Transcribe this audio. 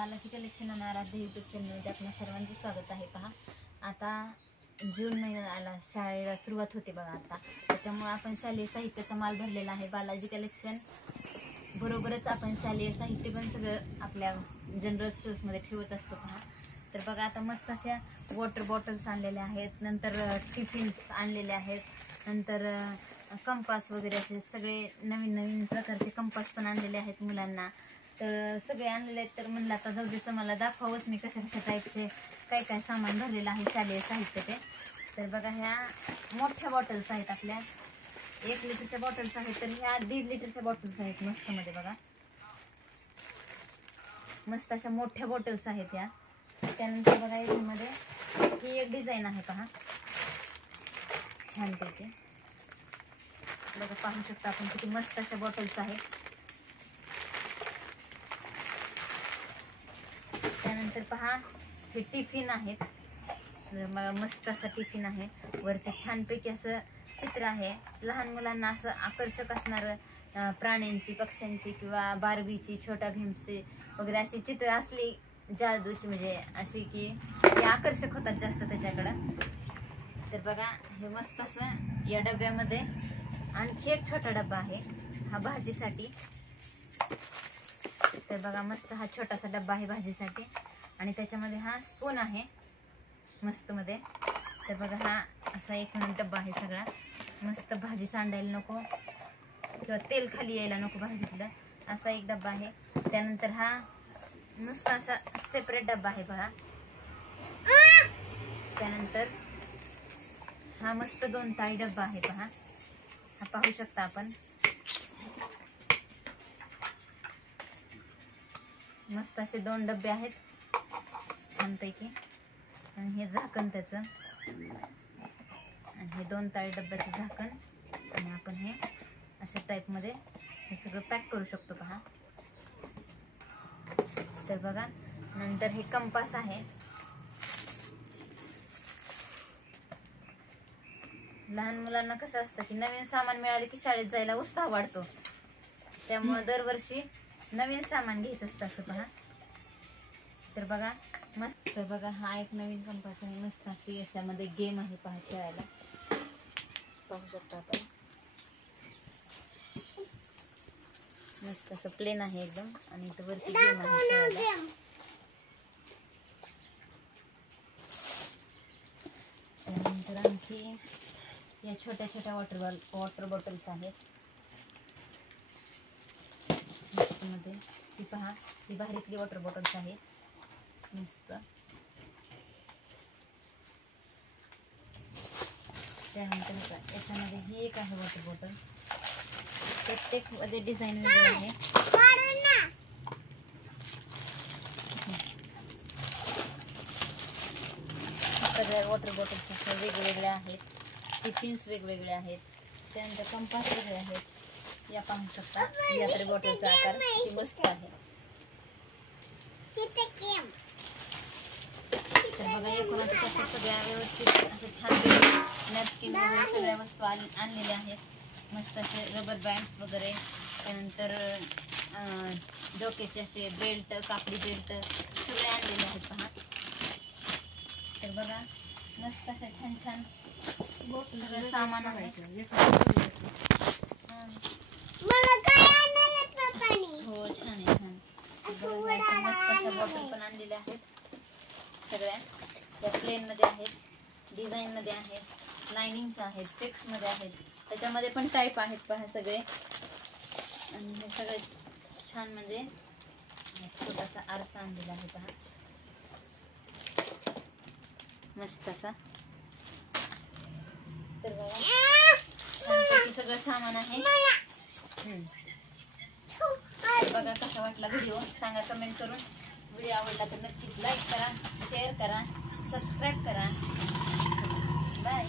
Balaji collection आणि आराध्य YouTube चॅनलमध्ये आपल्या सर्वांचे स्वागत आहे। पहा आता जून महिना आला, शाळेला सुरुवात होते बघा आता, त्याच्यामुळे आपण शालेय साहित्याचा माल भरलेला आहे बालाजी कलेक्शन बरोबरच आपण शालेय साहित्य पण सगळं आपल्या जनरल स्टोर्स मध्ये ठेवत असतो। पहा तर बघा आता मस्त अशा वॉटर बॉटल्स आणलेल्या आहेत, नंतर टिफिन्स आणलेले आहेत, नंतर कंपास वगैरे असे सगळे नवीन नवीन प्रकारचे कंपास पण आणलेले आहेत मुलांना। तर सगळे आणलेले आहेत, तर म्हणलं आता जाऊ देचं मला दाखवावंच मी कशा कशा टाईपचे काय काय सामान भरलेलं आहे शालेय साहित्य ते। तर बघा ह्या मोठ्या बॉटल्स आहेत, आपल्या 1 लिटरच्या बॉटल्स आहेत, तर ह्या 1.5 लिटरच्या बॉटल्स आहेत मस्त मध्ये बघा, मस्त अशा मोठ्या बॉटल्स आहेत या। त्यानंतर बघा याच्यामध्ये ही एक डिझाईन आहे पहा छान त्याची, बघा पाहू शकता आपण किती मस्त अशा बॉटल्स आहेत। त्यानंतर पहा हे टिफिन आहेत, मस्त असा टिफिन आहे, वरती छानपैकी असं चित्र आहे, लहान मुलांना असं आकर्षक असणारं प्राण्यांची, पक्ष्यांची किंवा बार्बीची, छोटा भीमची वगैरे अशी चित्र असली जादूची, म्हणजे अशी की ते आकर्षक होतात जास्त त्याच्याकडं। तर बघा हे मस्त असं या डब्यामध्ये आणखी एक छोटा डब्बा आहे हा भाजीसाठी। तर बघा मस्त हा छोटासा डब्बा आहे भाजीसाठी, आणि त्याच्यामध्ये हा स्पून आहे मस्त मध्ये। तर बघा हा असा एक डब्बा आहे सगळा, मस्त भाजी सांडायला नको किंवा तेल खाली यायला नको भाजीतलं, असा एक डब्बा आहे। त्यानंतर हा नुसता असा सेपरेट डब्बा आहे बघा। त्यानंतर हा मस्त 2 ताळी डब्बा आहे पहा, हा पाहू शकता आपण, मस्त असे 2 डब्बे आहेत छानपैकी, आणि हे झाकण त्याचं, आणि हे 2 ताळी डब्याचं झाकण, आणि आपण हे अशा टाईप मध्ये हे सगळं पॅक करू शकतो पहा। तर बघा नंतर हे कंपास आहे, लहान मुलांना कसं असतं की नवीन सामान मिळाले की शाळेत जायला उत्साह वाढतो, त्यामुळे दरवर्षी नवीन सामान घ्यायचं असतं असं पहा। तर बघा मस्त, तर बघा हा एक नवीन कंपास आहे, मस्त अशी याच्यामध्ये गेम आहे पहा खेळायला, पाहू शकता आपण, मस्त असं प्लेन आहे एकदम, आणि इथं वरती गेम आहे खेळायला। त्यानंतर आणखी या छोट्या छोट्या वॉटर बॉटल्स आहेत मस्त मध्ये, ती पहा ती भारीतली वॉटर बॉटल्स आहे मस्त। त्यानंतर याच्यामध्ये ही एक आहे वॉटर बॉटल, प्रत्येक मध्ये डिझाईन वेगळी आहे। सगळ्या वॉटर बॉटल्स अशा वेगवेगळ्या आहेत, टिफिन्स वेगवेगळे आहेत, त्यानंतर कंपास वेगळे आहेत, या पाहू शकता या तरी बॉटलचा आकार किती मस्त आहे। तर बघा एकूणच अशा सगळ्या व्यवस्थित अशा छान नॅपकिन वगैरे सगळ्या वस्तू आणलेल्या आहेत, मस्त असे रबर बँड्स वगैरे, त्यानंतर डोक्याचे असे बेल्ट, कापडी बेल्ट सगळे आणलेले आहेत पहा। तर बघा मस्त असं छान छान सगळं सामान आहे। हो छान आहे, छान मस्त अशा बॉटल पण आणलेल्या आहेत सगळ्या, त्या प्लेन मध्ये आहेत, डिझाईन मध्ये आहेत, लाइनिंगच्या आहेत, चेक्स मध्ये आहेत, त्याच्यामध्ये पण टाईप आहेत पहा सगळे, आणि हे सगळे छान म्हणजे छोटासा आरसा आणलेला आहे पहा मस्त असा। तर बघा छानपैकी सगळं सामान आहे। बघा कसा वाटला व्हिडिओ सांगा कमेंट करून, व्हिडिओ आवडला तर नक्कीच लाईक करा, शेअर करा, सबस्क्राईब करा, बाय।